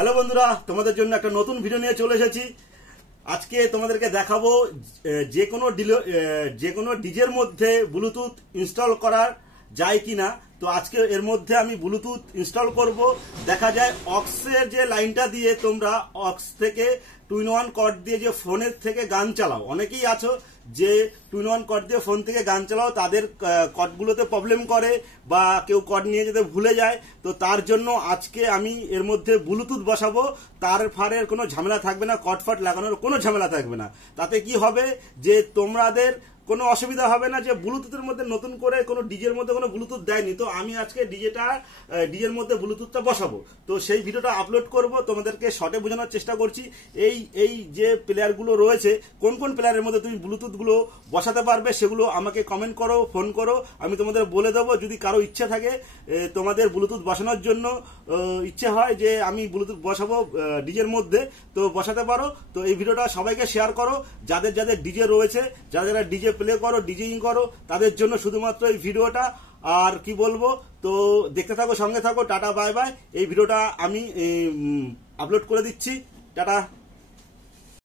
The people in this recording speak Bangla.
হ্যালো বন্ধুরা, তোমাদের জন্য একটা নতুন ভিডিও নিয়ে চলে এসেছি। আজকে তোমাদেরকে দেখাবো যে কোনো ডিজের মধ্যে ব্লুটুথ ইনস্টল করা যায় কিনা। তো আজকে এর মধ্যে আমি ব্লুটুথ ইনস্টল করব। দেখা যায় অক্সের যে লাইনটা দিয়ে তোমরা অক্স থেকে 2-in-1 কর্ড দিয়ে যে ফোনের থেকে গান চালাও, অনেকেই আছো যে 2-in-1 কর্ড দিয়ে ফোন থেকে গান চালাও, তাদের কর্ডগুলোতে প্রবলেম করে বা কেউ কর্ড নিয়ে যেতে ভুলে যায়। তো তার জন্য আজকে আমি এর মধ্যে ব্লুটুথ বসাবো। তার ফারের কোনো ঝামেলা থাকবে না, কর্ড ফাট লাগানোর কোনো ঝামেলা থাকবে না। তাতে কি হবে যে তোমাদের কোনো অসুবিধা হবে না যে ব্লুটুথের মধ্যে নতুন করে কোনো ডিজের মধ্যে কোনো ব্লুটুথ দেয়নি। তো আমি আজকে ডিজের মধ্যে ব্লুটুথটা বসাবো, তো সেই ভিডিওটা আপলোড করব। তোমাদেরকে শর্টে বোঝানোর চেষ্টা করছি এই যে প্লেয়ারগুলো রয়েছে, কোন কোন প্লেয়ারের মধ্যে তুমি ব্লুটুথগুলো বসাতে পারবে সেগুলো আমাকে কমেন্ট করো, ফোন করো, আমি তোমাদের বলে দেবো। যদি কারো ইচ্ছে থাকে তোমাদের ব্লুটুথ বসানোর জন্য, ইচ্ছে হয় যে আমি ব্লুটুথ বসাবো ডিজের মধ্যে, তো বসাতে পারো। তো এই ভিডিওটা সবাইকে শেয়ার করো, যাদের যাদের ডিজে রয়েছে, যারা ডিজে প্লে করো, ডিজেইং করো, তাদের জন্য শুধুমাত্র এই ভিডিওটা। আর কি বলবো, তো দেখতে থাকো, সঙ্গে থাকো। Tata, bye bye. এই ভিডিওটা আমি আপলোড করে দিচ্ছি। টাটা।